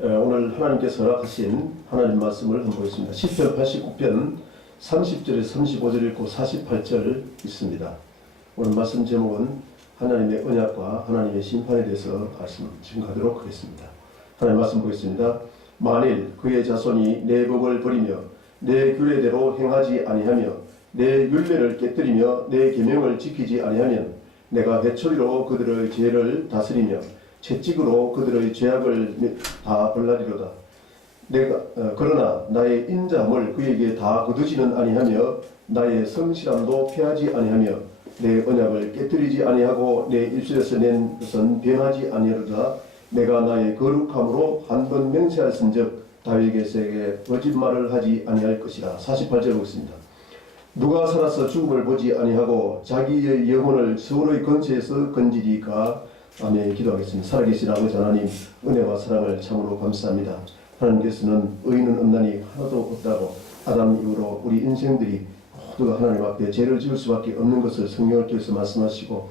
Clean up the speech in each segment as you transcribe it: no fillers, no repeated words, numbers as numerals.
오늘 하나님께서 허락하신 하나님 말씀을 한번 보겠습니다. 시편 89편 30절에 35절 읽고 48절 있습니다. 오늘 말씀 제목은 하나님의 언약과 하나님의 심판에 대해서 말씀 증거하도록 하겠습니다. 하나님 말씀 보겠습니다. 만일 그의 자손이 내 법을 버리며 내 규례대로 행하지 아니하며 내 율례를 깨뜨리며 내 계명을 지키지 아니하면 내가 회초리로 그들의 죄를 다스리며 채찍으로 그들의 죄악을 다 벌라리로다. 그러나 나의 인자함을 그에게 다 거두지는 아니하며 나의 성실함도 패하지 아니하며 내 언약을 깨뜨리지 아니하고 내 입술에서 낸 것은 변하지 아니하리로다. 내가 나의 거룩함으로 한 번 맹세하였은즉 다윗에게 거짓말을 하지 아니할 것이라. 48절 보겠습니다. 누가 살아서 죽음을 보지 아니하고 자기의 영혼을 서울의 권세에서 건지리까. 아멘. 기도하겠습니다. 살아계신 아버지 하나님, 은혜와 사랑을 참으로 감사합니다. 하나님께서는 의인은 없나니 하나도 없다고 아담 이후로 우리 인생들이 모두가 하나님 앞에 죄를 지을 수밖에 없는 것을 성경을 통해서 말씀하시고,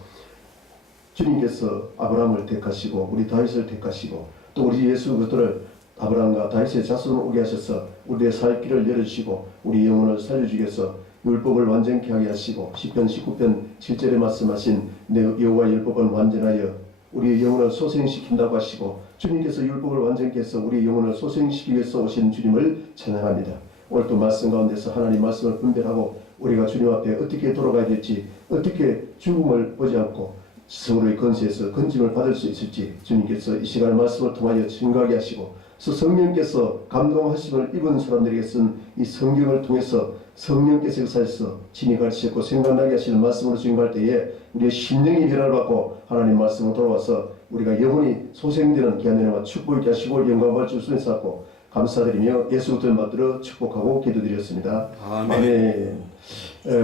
주님께서 아브라함을 택하시고 우리 다윗을 택하시고 또 우리 예수 그리스도를 아브라함과 다윗의 자손을 오게 하셔서 우리의 살 길을 열어주시고 우리 영혼을 살려주기 위해서 율법을 완전케 하게 하시고, 시편 19편 7절에 말씀하신 내 여호와의 율법은 완전하여 우리의 영혼을 소생시킨다고 하시고, 주님께서 율법을 완전케 해서 우리의 영혼을 소생시키기 위해서 오신 주님을 찬양합니다. 오늘 또 말씀 가운데서 하나님 말씀을 분별하고 우리가 주님 앞에 어떻게 돌아가야 될지, 어떻게 죽음을 보지 않고 서울의 권세에서 건짐을 받을 수 있을지 주님께서 이 시간 말씀을 통하여 증거하게 하시고, 성령께서 감동하심을 입은 사람들에게 쓴 이 성경을 통해서 성령께서 역사에서 진히 가르치셨고 생각나게 하시는 말씀으로 증거할 때에 우리의 심령이 변화를 받고 하나님 말씀으로 돌아와서 우리가 영혼이 소생되는 귀한 은혜와 축복을 하시고 영광을 줄 수 있었고 감사드리며 예수 그리스도를 받들어 축복하고 기도드렸습니다. 아멘.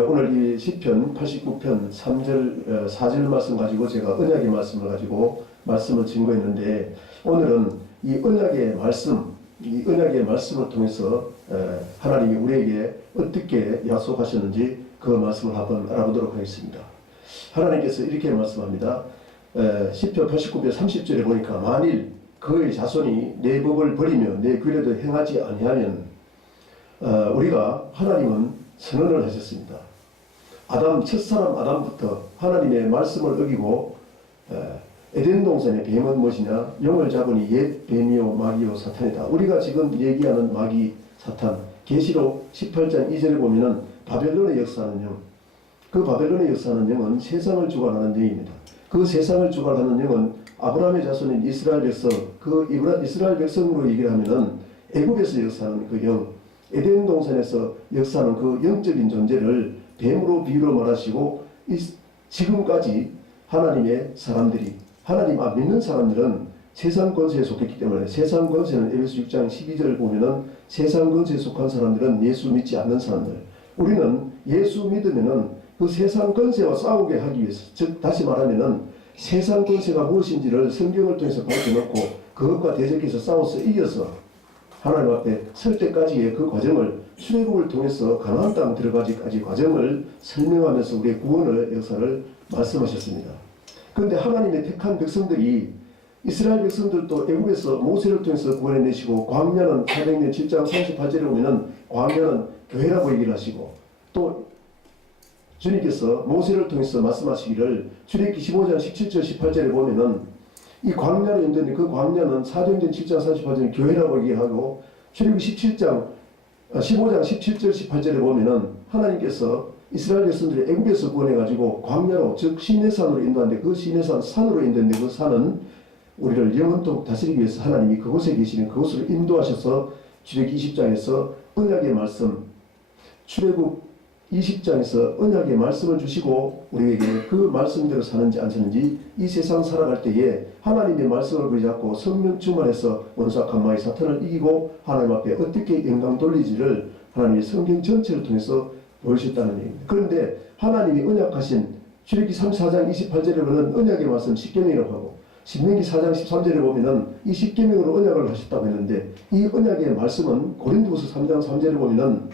오늘 이 시편 89편 3절 4절 말씀 가지고 제가 언약의 말씀을 가지고 말씀을 증거했는데, 오늘은 이 언약의 말씀을 통해서 하나님이 우리에게 어떻게 약속하셨는지 그 말씀을 한번 알아보도록 하겠습니다. 하나님께서 이렇게 말씀합니다. 시편 89편 30절에 보니까 만일 그의 자손이 내 법을 버리며 내 규례도 행하지 아니하면, 우리가 하나님은 선언을 하셨습니다. 첫사람 아담부터 하나님의 말씀을 어기고 에덴 동산의 뱀은 무엇이냐? 영을 잡으니 옛 뱀이요 마귀요 사탄이다. 우리가 지금 얘기하는 마귀 사탄, 계시록 18장 2절에 보면은 바벨론의 역사하는 영, 그 바벨론의 역사하는 영은 세상을 주관하는 영입니다. 그 세상을 주관하는 영은 아브라함의 자손인 이스라엘 백성, 그 이스라엘 백성으로 얘기를 하면은 애굽에서 역사하는 그 영, 에덴 동산에서 역사하는 그 영적인 존재를 뱀으로 비유로 말하시고, 지금까지 하나님의 사람들이, 하나님 안 믿는 사람들은 세상 권세에 속했기 때문에, 세상 권세는 에베소 6장 12절을 보면은 세상 권세에 속한 사람들은 예수 믿지 않는 사람들, 우리는 예수 믿으면은 그 세상 권세와 싸우게 하기 위해서, 즉 다시 말하면은 세상 권세가 무엇인지를 성경을 통해서 밝혀놓고 그것과 대적해서 싸워서 이겨서 하나님 앞에 설 때까지의 그 과정을, 출애굽을 통해서 가나안 땅 들어가기까지 과정을 설명하면서 우리의 구원의 역사를 말씀하셨습니다. 그런데 하나님의 택한 백성들이, 이스라엘 백성들도 애굽에서 모세를 통해서 구원해내시고, 광야는 400년 7장 38절에 보면은 광야는 교회라고 얘기를 하시고, 또 주님께서 모세를 통해서 말씀하시기를 출애굽기 15장 17절 18절에 보면은 이 광야로 인도했는데, 그 광야는 사도행전 7장 38절에 교회라고 얘기하고, 출애굽기 15장 17절 18절에 보면은 하나님께서 이스라엘 백성들이 애굽에서 구원해가지고 광야로, 즉 시내산으로 인도하는데, 그 시내산 산으로 인도했는데, 그 산은 우리를 영원토록 다스리기 위해서 하나님이 그곳에 계시는 그곳으로 인도하셔서 출애굽기 20장에서 언약의 말씀, 출애굽 20장에서 언약의 말씀을 주시고 우리에게 그 말씀대로 사는지 안 사는지, 이 세상 살아갈 때에 하나님의 말씀을 붙잡고 성령 충만해서 원수악한 마귀 사탄을 이기고 하나님 앞에 어떻게 영광 돌리지를 하나님의 성경 전체를 통해서 보여주셨다는 얘기입니다. 그런데 하나님이 언약하신 출애굽기 34장 28절에 보면 언약의 말씀 십계명이라고 하고, 신명기 4장 13절에 보면은 이 십계명으로 언약을 하셨다고 했는데, 이 언약의 말씀은 고린도후서 3장 3절에 보면은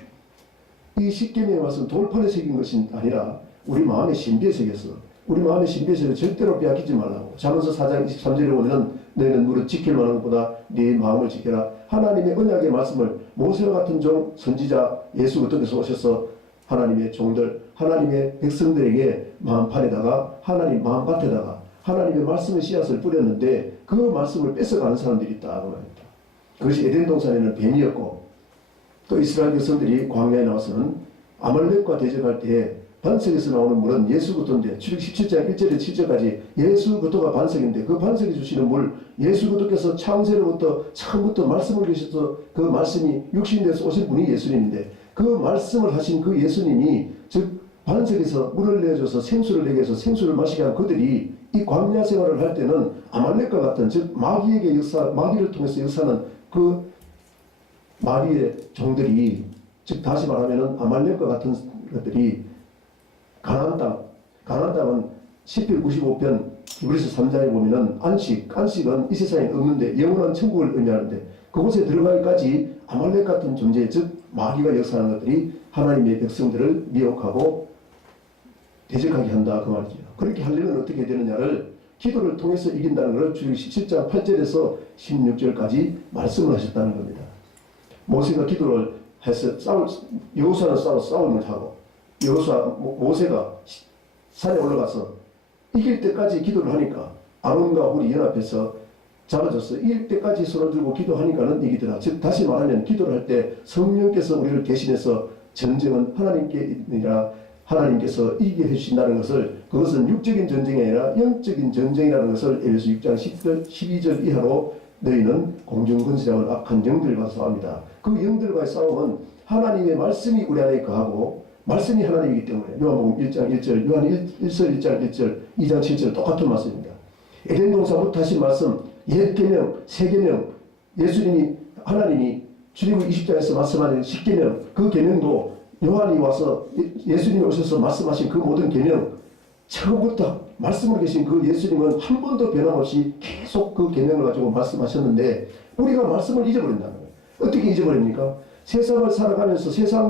이 십계명의 말씀 돌판에 새긴 것이 아니라 우리 마음의 신비에 새겨서 우리 마음의 신비에서 절대로 빼앗기지 말라고. 잠언서 4장 23절에 보면은 너희는 무릇 지킬 만한 것보다 네 마음을 지켜라. 하나님의 언약의 말씀을 모세와 같은 종 선지자 예수 그리스도께서 오셔서 하나님의 종들, 하나님의 백성들에게 마음판에다가 하나님 마음밭에다가 하나님의 말씀의 씨앗을 뿌렸는데 그 말씀을 뺏어가는 사람들이 있다 그 말입니다. 그것이 에덴 동산에는 뱀이었고 또 이스라엘 백성들이 광야에 나와서는 아말렉과 대적할 때 반석에서 나오는 물은 예수 그리스도인데 출애굽 17장 1절에서 7절까지 예수 그리스도가 반석인데 그 반석이 주시는 물 예수 그리스도께서 창세로부터 처음부터 말씀을 주셔서 그 말씀이 육신돼서 오신 분이 예수님인데 그 말씀을 하신 그 예수님이 즉 반석에서 물을 내줘서 생수를 내게 해서 생수를 마시게 한 그들이 이 광야 생활을 할 때는 아말렉과 같은 즉 마귀에게 마귀를 통해서 역사하는 그 마귀의 종들이 즉 다시 말하면은 아말렉과 같은 것들이 가나안 땅은 시편 95편 히브리서 3장에 보면은 안식은 이 세상에 없는데 영원한 천국을 의미하는데 그곳에 들어가기까지 아말렉 같은 존재 즉 마귀가 역사하는 것들이 하나님의 백성들을 미혹하고 대적하게 한다 그 말이죠. 그렇게 하려면 어떻게 되느냐를 기도를 통해서 이긴다는 것을 출애굽 17장 8절에서 16절까지 말씀을 하셨다는 겁니다. 모세가 기도를 해서 여호수아는 싸움을 하고 모세가 산에 올라가서 이길 때까지 기도를 하니까 아론과 홀이 연합해서 잡아줘서 이길 때까지 손을 들고 기도하니까는 이기더라. 즉 다시 말하면 기도를 할 때 성령께서 우리를 대신해서 전쟁은 하나님께 아니라 하나님께서 이기게 해주신다는 것을 그것은 육적인 전쟁이 아니라 영적인 전쟁이라는 것을 에베소 6장 10절 12절 이하로 너희는 공중권세자와 악한 영들과 싸웁니다. 그 영들과의 싸움은 하나님의 말씀이 우리 안에 거하고 말씀이 하나님이기 때문에 요한복음 1장 1절 요한 1서 1장 1절 2장 7절 똑같은 말씀입니다. 에덴 동산부터 하신 말씀 옛 계명 새 계명 예수님이 하나님이 출애굽 20장에서 말씀하는 10계명 그 계명도 요한이 와서 예수님이 오셔서 말씀하신 그 모든 계명 처음부터 말씀을 계신 그 예수님은 한 번도 변함없이 계속 그 계명을 가지고 말씀하셨는데 우리가 말씀을 잊어버린다는 거예요. 어떻게 잊어버립니까? 세상을 살아가면서 세상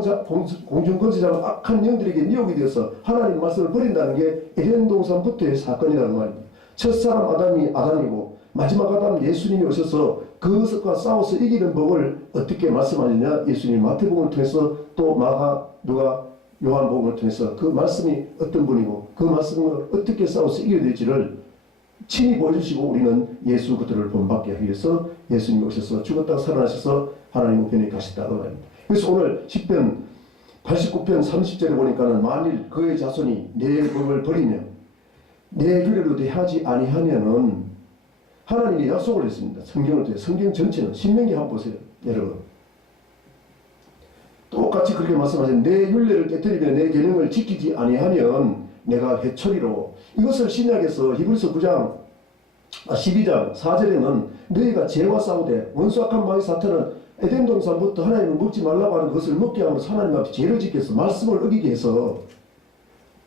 공중권세자가 악한 영들에게 미혹이 되어서 하나님 말씀을 버린다는 게 에덴 동산부터의 사건이라는 말입니다. 첫사람 아담이 아담이고 마지막 아담 예수님이 오셔서 그것과 싸워서 이기는 법을 어떻게 말씀하느냐 예수님이 마태복음을 통해서 또 마가 누가 요한복음을 통해서 그 말씀이 어떤 분이고 그 말씀을 어떻게 싸워서 이겨야 될지를 친히 보여주시고 우리는 예수 그들을 본받게 하기 위해서 예수님이 오셔서 죽었다가 살아나셔서 하나님 우편에 가셨다고 말입니다. 그래서 오늘 10편 89편 30절에 보니까는 만일 그의 자손이 내 법을 버리며 내 규례로 대하지 아니하면은 하나님이 약속을 했습니다. 성경을 통해 성경 전체는 신명기 한번 보세요. 여러분 똑같이 그렇게 말씀하세요. 내 율례를 깨뜨리며 내 계명을 지키지 아니하면 내가 회초리로 이것을 신약에서 히브리서 12장 4절에는 너희가 죄와 싸우되 원수악한 마귀 사탄은 에덴 동산부터 하나님을 먹지 말라고 하는 것을 먹게 하면서 하나님 앞에 죄를 짓게 해서 말씀을 어기게 해서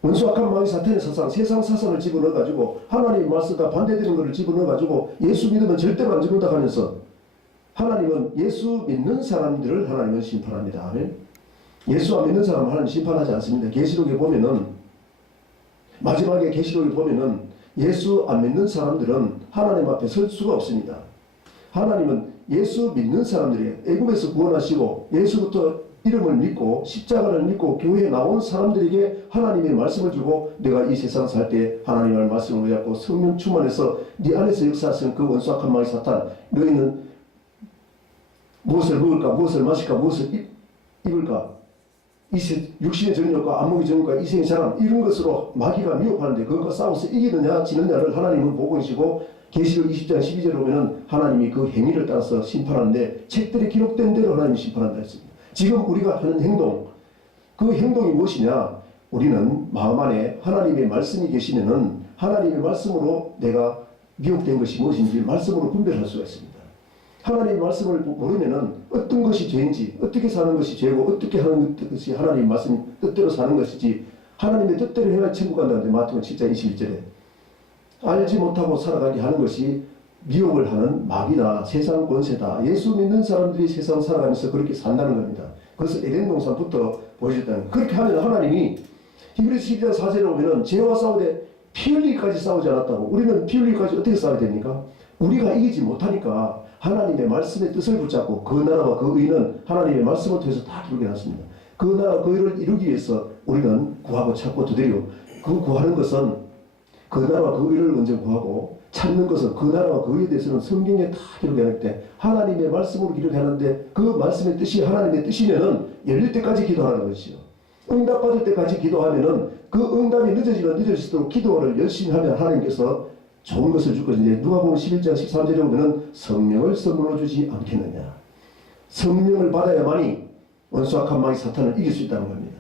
원수악한 마귀 사탄의 사상 세상 사상을 집어넣어가지고 하나님의 말씀과 반대되는 것을 집어넣어가지고 예수 믿으면 절대로 안 죽는다 하면서 하나님은 예수 믿는 사람들을 하나님은 심판합니다. 예수 안 믿는 사람은 하나님 심판하지 않습니다. 계시록에 보면은 마지막에 계시록에 보면은 예수 안 믿는 사람들은 하나님 앞에 설 수가 없습니다. 하나님은 예수 믿는 사람들이 애굽에서 구원하시고 예수부터 이름을 믿고 십자가를 믿고 교회에 나온 사람들에게 하나님의 말씀을 주고 내가 이 세상 살 때 하나님의 말씀을 붙잡고 성령 충만해서 네 안에서 역사하시는 그 원수악한 마귀 사탄 너희는 무엇을 먹을까 무엇을 마실까 무엇을 입을까 육신의 정욕과 안목의 정욕과 이생의 자랑 이런 것으로 마귀가 미혹하는데 그것과 싸워서 이기느냐 지느냐를 하나님은 보고 계시고 계시록 20장 12절에 보면 하나님이 그 행위를 따라서 심판하는데 책들이 기록된 대로 하나님이 심판한다 했습니다. 지금 우리가 하는 행동 그 행동이 무엇이냐 우리는 마음 안에 하나님의 말씀이 계시면은 하나님의 말씀으로 내가 미혹된 것이 무엇인지 말씀으로 분별할 수가 있습니다. 하나님의 말씀을 모르면은 어떤 것이 죄인지 어떻게 사는 것이 죄고 어떻게 하는 것이 하나님의 말씀 뜻대로 사는 것이지 하나님의 뜻대로 해야 천국 간다는데 마태복음 7장 21절에 알지 못하고 살아가게 하는 것이 미혹을 하는 마귀다 세상 권세다 예수 믿는 사람들이 세상 살아가면서 그렇게 산다는 겁니다. 그래서 에덴 동산부터 보여줬다는 그렇게 하면 하나님이 히브리서 12장 4절에 보면은 죄와 싸우되 피 흘리기까지 싸우지 않았다고. 우리는 피 흘리기까지 어떻게 싸워야 됩니까? 우리가 이기지 못하니까 하나님의 말씀의 뜻을 붙잡고 그 나라와 그 의는 하나님의 말씀을 통해서 다 이루게 났습니다. 그 나라 그 의를 이루기 위해서 우리는 구하고 찾고 두드리고, 그 구하는 것은 그 나라와 그 의를 먼저 구하고, 찾는 것은 그 나라와 그 의에 대해서는 성경에 다 기록해 놨기 때문에 하나님의 말씀으로 기록해 놨는데, 그 말씀의 뜻이 하나님의 뜻이면은 열릴 때까지 기도하는 것이요. 응답받을 때까지 기도하면은 그 응답이 늦어지면 늦어질수록 기도를 열심히 하면 하나님께서 좋은 것을 줄 것인데, 누가복음 11장 13절에 보면은 성령을 선물로 주지 않겠느냐. 성령을 받아야만이 원수악한 마귀 사탄을 이길 수 있다는 겁니다.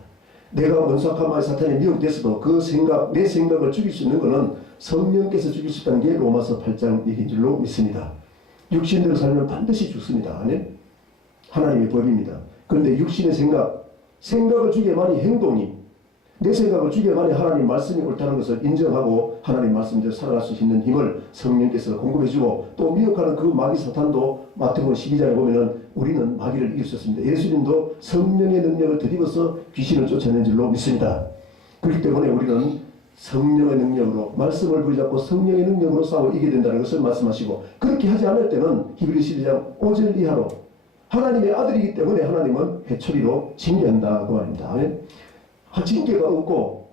내가 원수악한 마귀 사탄에 미혹돼서도 그 생각, 내 생각을 죽일 수 있는 것은 성령께서 죽일 수 있다는 게 로마서 8장 1인 줄로 믿습니다. 육신대로 살면 반드시 죽습니다. 아멘? 하나님의 법입니다. 그런데 육신의 생각을 죽여야만이 행동이, 내 생각을 죽여야만이 하나님 말씀이 옳다는 것을 인정하고 하나님 말씀대로 살아갈 수 있는 힘을 성령께서 공급해주고, 또 미혹하는 그 마귀 사탄도 마태복음 12장에 보면은 우리는 마귀를 이길 수 있습니다. 예수님도 성령의 능력을 드리고서 귀신을 쫓아낸 줄로 믿습니다. 그렇기 때문에 우리는 성령의 능력으로 말씀을 붙잡고 성령의 능력으로 싸워 이기게 된다는 것을 말씀하시고, 그렇게 하지 않을 때는 히브리 12장 5절 이하로 하나님의 아들이기 때문에 하나님은 회초리로 징계한다 그 말입니다. 징계가 없고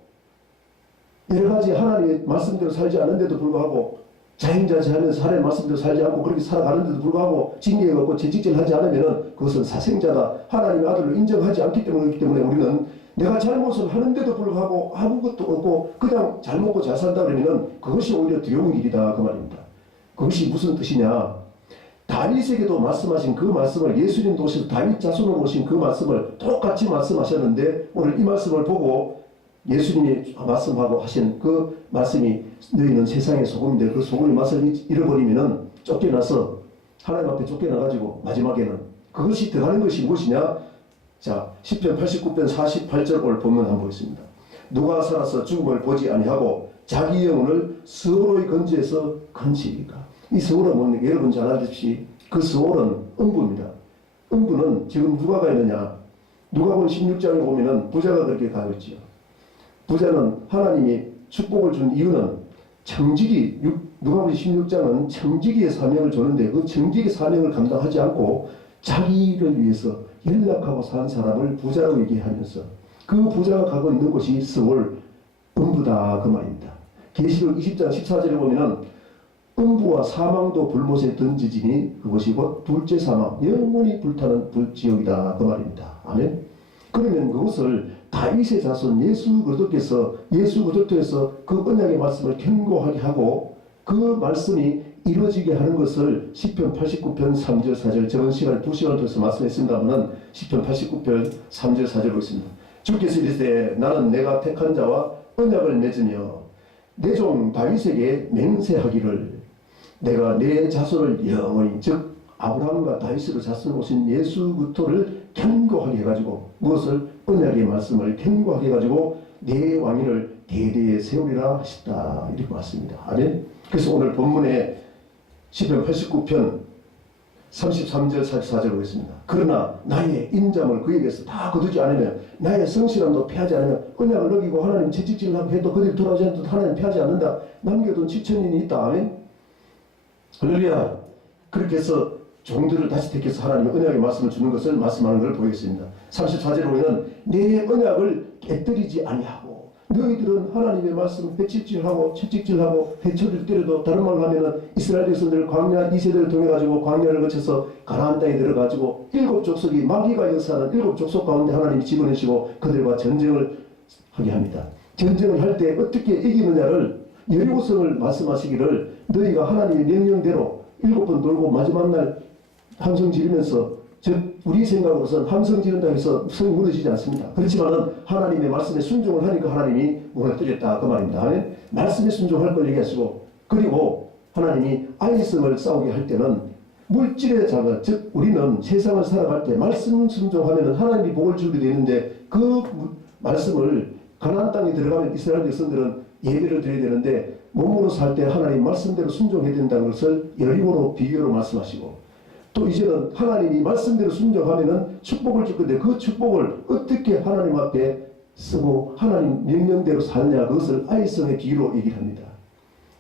여러 가지 하나님의 말씀대로 살지 않는데도 불구하고, 자행자제하면서 하나님의 말씀대로 살지 않고 그렇게 살아가는데도 불구하고 징계가 없고 채찍질을 하지 않으면 그것은 사생자다, 하나님의 아들로 인정하지 않기 때문에 우리는 내가 잘못을 하는데도 불구하고 아무것도 없고 그냥 잘 먹고 잘 산다 그러면 그것이 오히려 두려운 일이다 그 말입니다. 그것이 무슨 뜻이냐? 다윗에게도 말씀하신 그 말씀을, 예수님도 오셔서 다윗 자손으로 오신 그 말씀을 똑같이 말씀하셨는데, 오늘 이 말씀을 보고 예수님이 말씀하고 하신 그 말씀이 너희는 세상의 소금인데 그 소금의 맛을 잃어버리면은 쫓겨나서 하나님 앞에 쫓겨나가지고 마지막에는 그것이 들어가는 것이 무엇이냐? 자, 시편 89편 48절 오늘 본문 한번 보겠습니다. 누가 살아서 죽음을 보지 아니하고 자기 영혼을 스오로의 건지에서 건지리까. 이 스오로는 뭡니까? 여러분 잘 알듯이 그 스오로는 음부입니다. 음부는 지금 누가 가 있느냐? 누가복음 16장에 보면은 부자가 그렇게 가고 있지요. 부자는 하나님이 축복을 준 이유는 청지기, 누가복음 16장은 청지기의 사명을 주는데 그 청지기의 사명을 감당하지 않고 자기를 위해서 연락하고 산 사람을 부자로 얘기하면서 그 부자가 가고 있는 곳이 스올 음부다 그 말입니다. 계시록 20장 14절에 보면은 음부와 사망도 불못에 던지지니 그것이 곧 둘째 사망, 영원히 불타는 불지옥이다 그 말입니다. 아멘. 그러면 그것을 다윗의 자손 예수 그리스도께서 그 언약의 말씀을 견고하게 하고 그 말씀이 이루어지게 하는 것을 시편 89편 3절 4절, 저번 시간에 2시간을 통해서 말씀했습니다마는 시편 89편 3절 4절 보겠습니다. 주께서 이르시되 나는 내가 택한 자와 언약을 맺으며 내 종 다윗에게 맹세하기를 내가 내 자손을 영원히, 즉 아브라함과 다윗으로 자손을 오신 예수 그리스도를 견고하게 해가지고, 무엇을? 언약의 말씀을 견고하게 해가지고 내 왕위를 대대에 세우리라 하셨다 이렇게 말씀입니다. 아멘. 그래서 오늘 본문에 시편 89편 33절 44절 보겠습니다. 그러나 나의 인자을 그에게서 다 거두지 않으면, 나의 성실함도 피하지 않으면, 언약을 어기고 하나님 채찍질을 하고 해도 그들이 돌아오지 않아도 하나님 피하지 않는다. 남겨둔 7천인이 있다. 아멘. 할렐루야. 그렇게 해서 종들을 다시 택해서 하나님의 언약의 말씀을 주는 것을 말씀하는 걸 보겠습니다. 34절에 보면 내 언약을 깨뜨리지 아니하고, 너희들은 하나님의 말씀 채찍질하고 회초리를 때려도, 다른 말로 하면은 이스라엘 백성들 광야 2세대를 통해 가지고 광야를 거쳐서 가나안 땅에 들어가지고 7족속이 마귀가 역사하는 7족속 가운데 하나님이 집어넣으시고 그들과 전쟁을 하게 합니다. 전쟁을 할 때 어떻게 이기느냐를 여리고성을 말씀하시기를 너희가 하나님의 명령대로 7번 돌고 마지막 날 함성 지르면서, 즉 우리 생각으로서는 함성 지른다 해서 성이 무너지지 않습니다. 그렇지만은 하나님의 말씀에 순종을 하니까 하나님이 무너뜨렸다 그 말입니다. 아멘. 말씀에 순종할 걸 얘기하시고, 그리고 하나님이 아이성을 싸우게 할 때는 물질의 자가, 즉 우리는 세상을 살아갈 때 말씀 순종하면 하나님이 복을 주게 되는데, 그 말씀을 가나안 땅에 들어가면 이스라엘 백성들은 예배를 드려야 되는데 몸으로 살 때 하나님 말씀대로 순종해야 된다는 것을 여리고로 비교로 말씀하시고, 또 이제는 하나님이 말씀대로 순종하면은 축복을 줄 건데 그 축복을 어떻게 하나님 앞에 쓰고 하나님 명령대로 사느냐 그것을 아이성의 비유로 얘기를 합니다.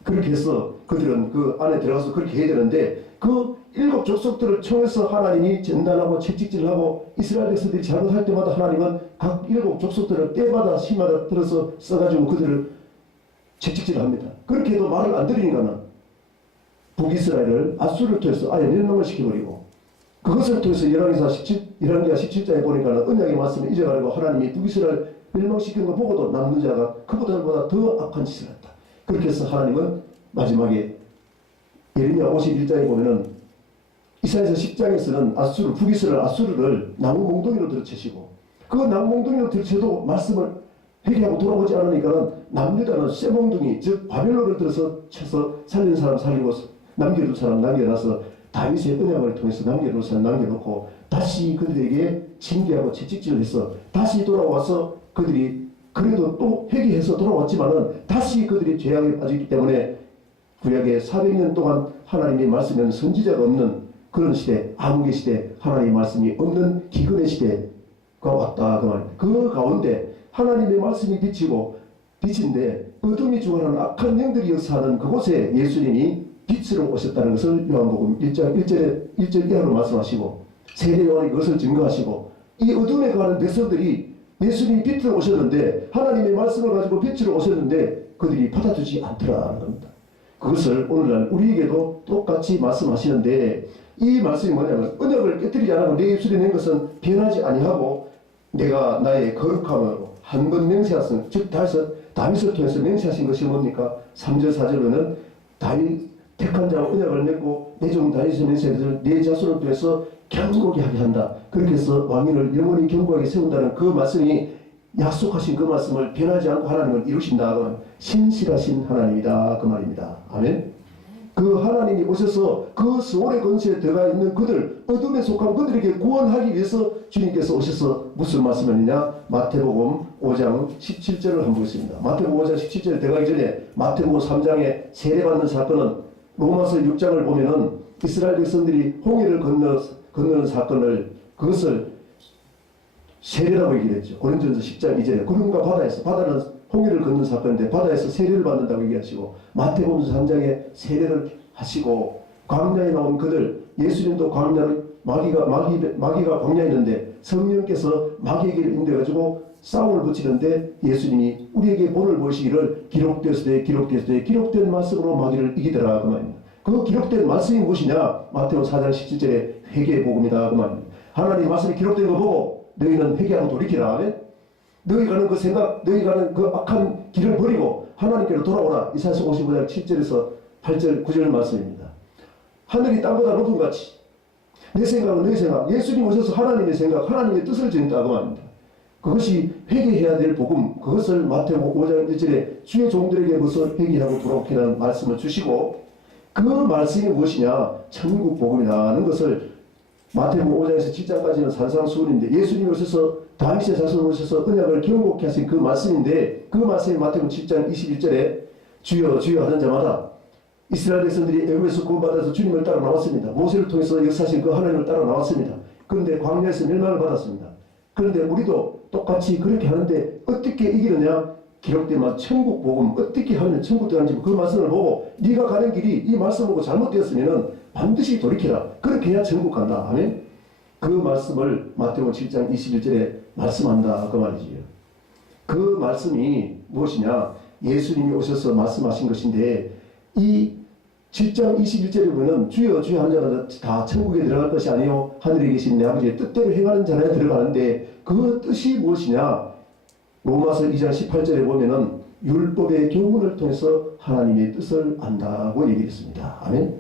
그렇게 해서 그들은 그 안에 들어가서 그렇게 해야 되는데 그 7 족속들을 통해서 하나님이 전단하고 채찍질을 하고 이스라엘 백성들이 잘못할 때마다 하나님은 각 7 족속들을 때마다 시마다 들어서 써가지고 그들을 채찍질을 합니다. 그렇게 해도 말을 안 들으니까는 북이스라엘을 아수를 통해서 아예 멸망을 시켜버리고 그것을 통해서 열왕기하 17장에 보니까는 언약의 말씀을 잊어가지고 하나님이 북이스라엘 멸망시키는 거 보고도 남는 자가 그보다 더 악한 짓을 했다. 그렇게 해서 하나님은 마지막에 예레미야 51장에 보면은 이사야서 10장에서는 북이스라엘 아수르를 나무몽둥이로 들어채시고 그 나무몽둥이로 들어채도 말씀을 회개하고 돌아오지 않으니까는 남유다는 쇠몽둥이 즉 바벨론을 들어서 쳐서 살린 사람 살리고 남겨둘 사람 남겨놔서 다윗의 언약을 통해서 남겨놓을 사람 남겨놓고 다시 그들에게 징계하고 채찍질을 해서 다시 돌아와서 그들이 그래도 또 회개해서 돌아왔지만은 다시 그들이 죄악에 빠지기 때문에 구약에 400년 동안 하나님의 말씀에는 선지자가 없는 그런 시대, 암흑의 시대, 하나님의 말씀이 없는 기근의 시대가 왔다 그 말입니다. 그 가운데 하나님의 말씀이 빛인데 어둠이 주관하는 악한 영들이 역사하는 그곳에 예수님이 빛으로 오셨다는 것을 요한복음 1장 1절 이하로 말씀하시고 세례 요한이 그것을 증거하시고 이 어둠에 가는 백성들이 예수님이 빛으로 오셨는데 하나님의 말씀을 가지고 빛으로 오셨는데 그들이 받아주지 않더라는 겁니다. 그것을 오늘날 우리에게도 똑같이 말씀하시는데 이 말씀이 뭐냐면 언약을 깨뜨리지 않고 내 입술에 낸 것은 변하지 아니하고 내가 나의 거룩함으로 한 번 맹세하신 즉 다윗을 통해서 맹세하신 것이 뭡니까? 3절 4절로는 다윗 택한 자와 언약을 맺고 내 종 다윗의 맹세를 내 자손을 통해서 견고하게 하게 한다. 그렇게 해서 왕위를 영원히 견고하게 세운다는 그 말씀이 약속하신 그 말씀을 변하지 않고 하나님을 이루신다. 신실하신 하나님이다. 그 말입니다. 아멘. 그 하나님이 오셔서 그 스올의 근처에 들어가 있는 그들, 어둠에 속한 그들에게 구원하기 위해서 주님께서 오셔서 무슨 말씀을 했느냐? 마태복음 5장 17절을 한번 보겠습니다. 마태복음 5장 17절에 들어가기 전에 마태복음 3장에 세례받는 사건은 로마서 6장을 보면은 이스라엘 백성들이 홍해를 건너는 사건을 그것을 세례라고 얘기했죠. 고린도전서 10장 2절에 구름과 바다는 홍해를 걷는 사건인데 바다에서 세례를 받는다고 얘기하시고 마태복음 3장에 세례를 하시고 광야에 나온 그들 예수님도 광야를 마귀가 광야에 있는데 성령께서 마귀에게 인도해가지고 싸움을 붙이는데 예수님이 우리에게 본을 보시기를 기록된 말씀으로 마귀를 이기더라 그 말입니다. 그 기록된 말씀이 무엇이냐? 마태복음 4장 17절에 회개의 복음이다 그 말입니다. 하나님 말씀이 기록된 거 보고 너희는 회개하고 돌이키라. 너희 가는 그 생각, 너희 가는 그 악한 길을 버리고 하나님께로 돌아오라. 이사야서 55장 7절에서 8절 9절 말씀입니다. 하늘이 땅보다 높은 같이 내 생각은 너희 생각, 예수님 오셔서 하나님의 생각, 하나님의 뜻을 지닌다 그 말입니다. 그것이 회개해야 될 복음, 그것을 마태복음 5장 1절에 주의 종들에게 무엇을 회개하고 돌아오라는 말씀을 주시고 그 말씀이 무엇이냐? 천국 복음이라는 것을 마태복음 5장에서 7장까지는 산상수훈인데 예수님이 오셔서 다윗의 자손으로 오셔서 언약을 경고케 하신 그 말씀인데 그 말씀이 마태복음 7장 21절에 주여 주여 하는 자마다 이스라엘 백성들이 애굽에서 구원받아서 주님을 따라 나왔습니다. 모세를 통해서 역사하신 그 하나님을 따라 나왔습니다. 그런데 광야에서 멸망을 받았습니다. 그런데 우리도 똑같이 그렇게 하는데 어떻게 이기느냐? 기록된 천국 복음 어떻게 하면 천국 들어가는지 그 말씀을 보고 네가 가는 길이 이 말씀 보고 잘못되었으면 반드시 돌이키라. 그렇게 해야 천국 간다. 아멘. 그 말씀을 마태복음 7장 21절에 말씀한다 그 말이지요. 그 말씀이 무엇이냐? 예수님이 오셔서 말씀하신 것인데 이 7장 21절에 보면 주여 주여 하는 자마다 다 천국에 들어갈 것이 아니요 하늘에 계신 내 아버지의 뜻대로 행하는 자라야 들어가는데 그 뜻이 무엇이냐? 로마서 2장 18절에 보면은 율법의 교훈을 통해서 하나님의 뜻을 안다고 얘기했습니다. 아멘.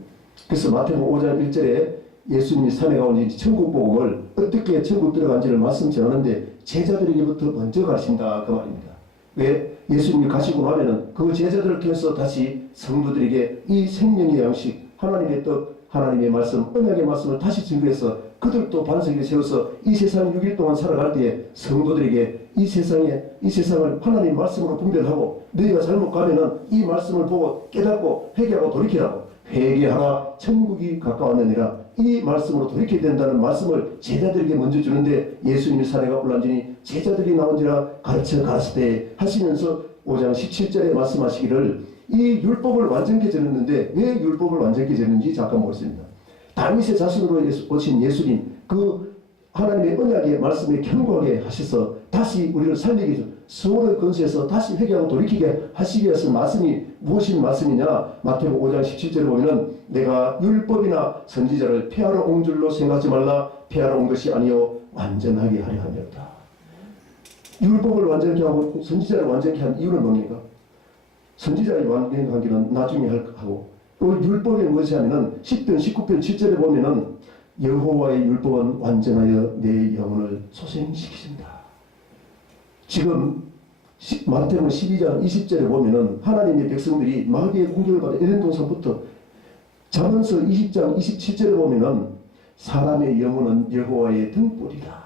그래서 마태복음 5장 1절에 예수님이 산에 가온지 천국 복음을 어떻게 천국 들어간지를 말씀 전하는데 제자들에게부터 먼저 가신다 그 말입니다. 왜? 예수님이 가시고 나면은 그 제자들을 통해서 다시 성도들에게 이 생명의 양식, 하나님의 뜻, 하나님의 말씀, 언약의 말씀을 다시 증거해서 그들도 반석에 세워서 이 세상 6일 동안 살아갈 때에 성도들에게 이 세상을 하나님 말씀으로 분별하고 너희가 잘못 가면은 이 말씀을 보고 깨닫고 회개하고 돌이키라고 회개하라 천국이 가까웠느니라 이 말씀으로 돌이켜야 된다는 말씀을 제자들에게 먼저 주는데 예수님이 산에 올라앉으니 제자들이 나온지라 가르쳐 가라사대 하시면서 5장 17절에 말씀하시기를 이 율법을 완전케 전했는데 왜 율법을 완전케 전했는지 잠깐 보겠습니다. 다윗의 자손으로 오신 예수님 그 하나님의 언약의 말씀에 견고하게 하셔서 다시 우리를 살리기 위해서 수월의 근세에서 다시 회개하고 돌이키게 하시기 위해서 말씀이 무엇인 말씀이냐. 마태복음 5장 17절에 보면은 내가 율법이나 선지자를 폐하러 온 줄로 생각하지 말라. 폐하러 온 것이 아니요 완전하게 하려 함이었다. 율법을 완전케 하고 선지자를 완전케 한 이유는 뭡니까? 선지자의 완전하기는 나중에 하고 그 율법이 무엇이 하면은 10편 19편 7절에 보면은 여호와의 율법은 완전하여 내 영혼을 소생시키신다. 지금 마태복음 12장 20절에 보면은 하나님의 백성들이 마귀의 공격을 받아 에덴 동산부터 잠언서 20장 27절에 보면은 사람의 영혼은 여호와의 등불이다.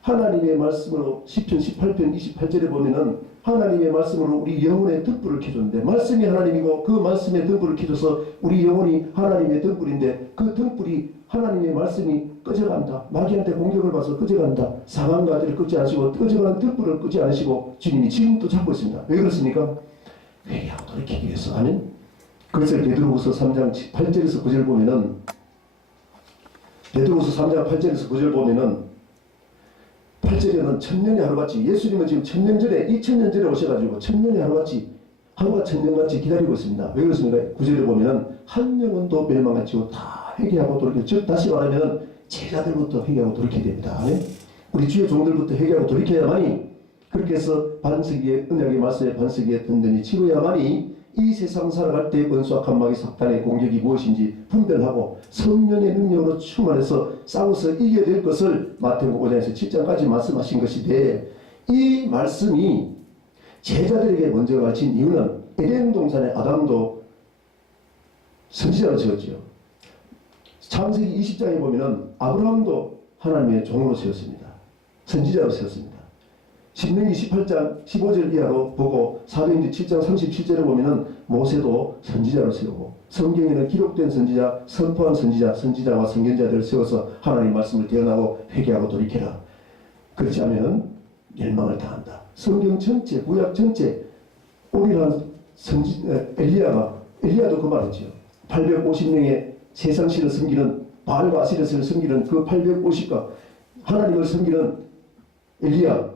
하나님의 말씀으로 10편 18편 28절에 보면은 하나님의 말씀으로 우리 영혼의 등불을 켜줬는데 말씀이 하나님이고 그 말씀의 등불을 켜줘서 우리 영혼이 하나님의 등불인데 그 등불이 하나님의 말씀이 꺼져간다. 마귀한테 공격을 받아서 꺼져간다. 상한 아들을 끄지 않으시고 꺼져가는 등불을 끄지 않으시고 주님이 지금도 잡고 있습니다. 왜 그렇습니까? 회개하고 돌이키기 위해서. 아멘. 그것을 베드로후서 3장 8절에서 9절 보면은 베드로후서 3장 8절에서 9절 보면은 8절에는 천년의 하루같이 예수님은 지금 1000년 전에 2000년 전에 오셔가지고 천년의 하루같이 하루가 천년같이 기다리고 있습니다. 왜 그렇습니까? 9절에 보면은 한 영혼도 멸망하지 다 회개하고 돌이켜. 즉 다시 말하면 제자들부터 회개하고 돌이켜야 됩니다. 네? 우리 주의 종들부터 회개하고 돌이켜야만이 그렇게 해서 반석이의 언약의 말씀에 반석이의 든든히 치루야만이 이 세상 살아갈 때 원수와 칸막이 사탄의 공격이 무엇인지 분별하고 성령의 능력으로 충만해서 싸워서 이겨야 될 것을 마태복음 5장에서 7장까지 말씀하신 것인데 이 말씀이 제자들에게 먼저 가르친 이유는 에덴 동산의 아담도 선지자로 세웠지요. 창세기 20장에 보면은 아브라함도 하나님의 종으로 세웠습니다. 선지자로 세웠습니다. 신명기 18장 15절 이하로 보고 사도행전 7장 37절에 보면은 모세도 선지자로 세우고 성경에는 기록된 선지자, 선포한 선지자, 선지자와 선견자들을 세워서 하나님의 말씀을 대언하고 회개하고 돌이켜라. 그렇지 않으면 멸망을 당한다. 성경 전체, 구약 전체 오리란 엘리야도 그 말했죠. 850명의 세상신을 섬기는 바알과 아세라를 섬기는 그 850가 하나님을 섬기는 엘리야,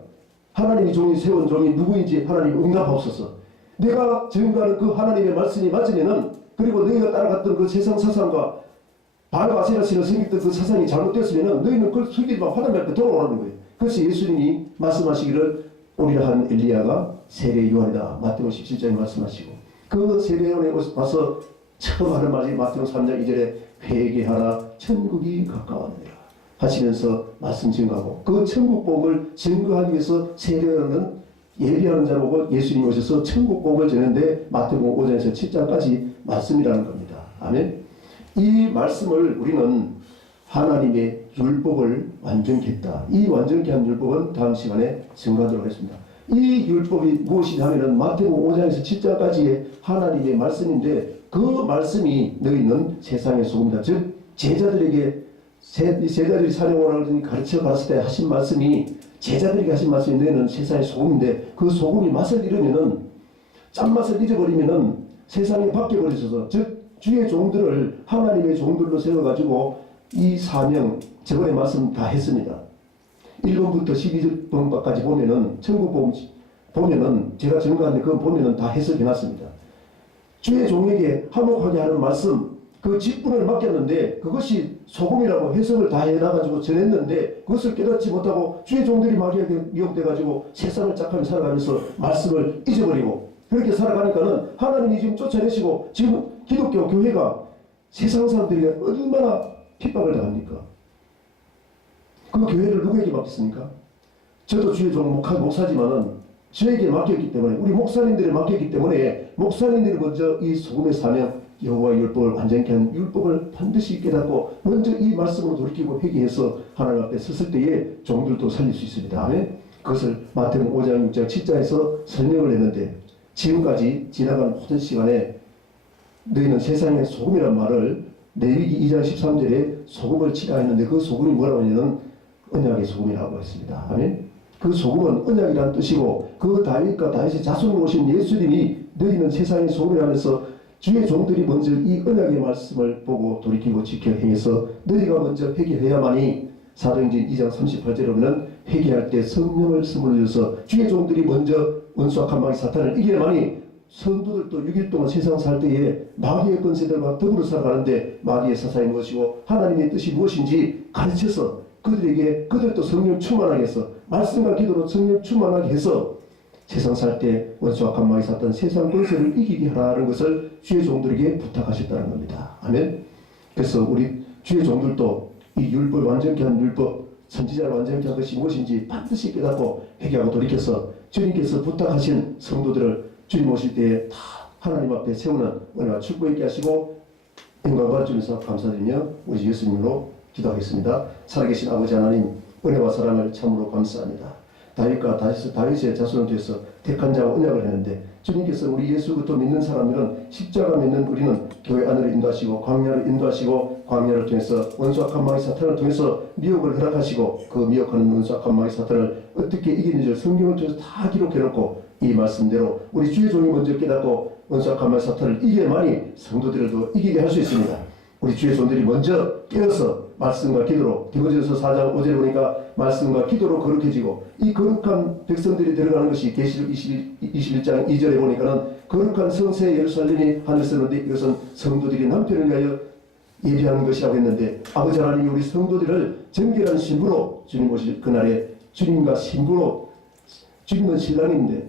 하나님이 종이 세운 종이 누구인지 하나님 응답하옵소서. 내가 전가하는 그 하나님의 말씀이 맞으면은 그리고 너희가 따라갔던 그 세상 사상과 바알과 아세라를 섬기던 그 사상이 잘못됐으면은 너희는 그걸 숨기지만 하나님 앞에 돌아오라는 거예요. 그래서 예수님이 말씀하시기를 오리라 한 엘리야가 세례 요한이다. 마태복음 17장에 말씀하시고 그 세례 요한에 와서 처음 하는 말이 마태복음 3장 2절에 회개하라 천국이 가까웠느니라 하시면서 말씀 증거하고 그 천국 복음을 증거하기 위해서 세례요한은 예비하는 자 보고 예수님이 오셔서 천국 복음을 전했는데 마태복음 5장에서 7장까지 말씀이라는 겁니다. 아멘. 이 말씀을 우리는 하나님의 율법을 완전케 했다. 이 완전케 한 율법은 다음 시간에 증거하도록 하겠습니다. 이 율법이 무엇이냐 하면은 마태복음 5장에서 7장까지의 하나님의 말씀인데 그 말씀이 너희는 세상의 소금이다. 즉 제자들에게 제자들이 사령원을 가르쳐 갔을 때 하신 말씀이 제자들에게 하신 말씀이 너희는 세상의 소금인데 그 소금이 맛을 잃으면은 짠맛을 잊어버리면은 세상에 바뀌어버리셔서 즉 주의 종들을 하나님의 종들로 세워가지고 이 사명 저번에 말씀 다 했습니다. 1번부터 12번까지 보면은 천국 보면은 제가 증거하는데 그건 보면은 다 해석해놨습니다. 주의 종에게 화목하게 하는 말씀 그 직분을 맡겼는데 그것이 소금이라고 해석을 다 해놔가지고 전했는데 그것을 깨닫지 못하고 주의 종들이 마귀에게 미혹돼가지고 세상을 짝하며 살아가면서 말씀을 잊어버리고 그렇게 살아가니까는 하나님이 지금 쫓아내시고 지금 기독교 교회가 세상 사람들에게 얼마나 핍박을 당합니까? 그 교회를 누구에게 맡겼습니까? 저도 주의 종 목사지만은 저에게 맡겼기 때문에 우리 목사님들이 맡겼기 때문에 목사님들이 먼저 이 소금의 사명 여호와의 율법을 완전케 한 율법을 반드시 깨닫고 먼저 이 말씀으로 돌이키고 회개해서 하나님 앞에 섰을 때에 종들도 살릴 수 있습니다. 아멘. 그것을 마태복음 5장 6장 7장에서 설명을 했는데 지금까지 지나간 모든 시간에 너희는 세상의 소금이란 말을 레위기 2장 13절에 소금을 치라 했는데 그 소금이 뭐라고 하냐면 언약의 소금이라고 했습니다. 아멘. 그 소금은 언약이란 뜻이고 그 다윗과 다윗의 자손으로 오신 예수님이 너희는 세상의 소금이 하면서 주의 종들이 먼저 이 언약의 말씀을 보고 돌이키고 지켜 행해서 너희가 먼저 회개해야만이 사도행전 2장 38절에 보면 회개할 때 성령을 선물로 줘서 주의 종들이 먼저 원수와 칸막이 사탄을 이겨야만이 성도들도 6일 동안 세상 살 때에 마귀의 권세들과 더불어 살아가는데 마귀의 사상이 무엇이고 하나님의 뜻이 무엇인지 가르쳐서 그들에게 그들도 성령 충만하게 해서 말씀과 기도로 성령 충만하게 해서 세상 살 때 원수와 칸막이 사탄 세상 권세를 이기게 하라는 것을 주의 종들에게 부탁하셨다는 겁니다. 아멘. 그래서 우리 주의 종들도 이 율법 완전케 한 율법 선지자를 완전케 한 것이 무엇인지 반드시 깨닫고 회개하고 돌이켜서 주님께서 부탁하신 성도들을 주님 오실 때에 다 하나님 앞에 세우는 은혜와 축복 있게 하시고 영광과 주님께서 감사드리며 우리 예수님으로 기도하겠습니다. 살아계신 아버지 하나님 은혜와 사랑을 참으로 감사합니다. 다윗과 다윗의 자손을 통해서 택한 자와 언약을 했는데 주님께서 우리 예수부터 믿는 사람들은 십자가 믿는 우리는 교회 안으로 인도하시고 광야를 인도하시고 광야를 통해서 원수와 칸막이 사탄을 통해서 미혹을 허락하시고 그 미혹하는 원수와 칸막이 사탄을 어떻게 이기는지 성경을 통해서 다 기록해놓고 이 말씀대로 우리 주의 종이 먼저 깨닫고 원수와 칸막이 사탄을 이겨야만이 성도들도 이기게 할 수 있습니다. 우리 주의 종들이 먼저 깨어서 말씀과 기도로 디모데전서 4장 5절에 보니까 말씀과 기도로 거룩해지고 이 거룩한 백성들이 들어가는 것이 계시록 21장 2절에 보니까는 거룩한 성새 예루살렘이 하늘에서 오는데 이것은 성도들이 남편을 위하여 예비하는 것이라고 했는데 아버지 하나님이 우리 성도들을 정결한 신부로 주님 오실 그날에 주님과 신부로 주님은 신랑인데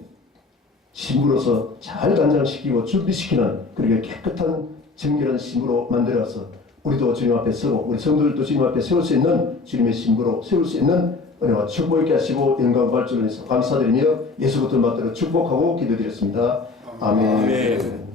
신부로서 잘 단장시키고 준비시키는 그렇게 깨끗한 정결한 신부로 만들어서 우리도 주님 앞에 서고 우리 성도들도 주님 앞에 세울 수 있는 주님의 신부로 세울 수 있는 은혜와 축복 있게 하시고 영광 발전을 해서 감사드리며 예수부터 받들어 축복하고 기도드렸습니다. 아멘.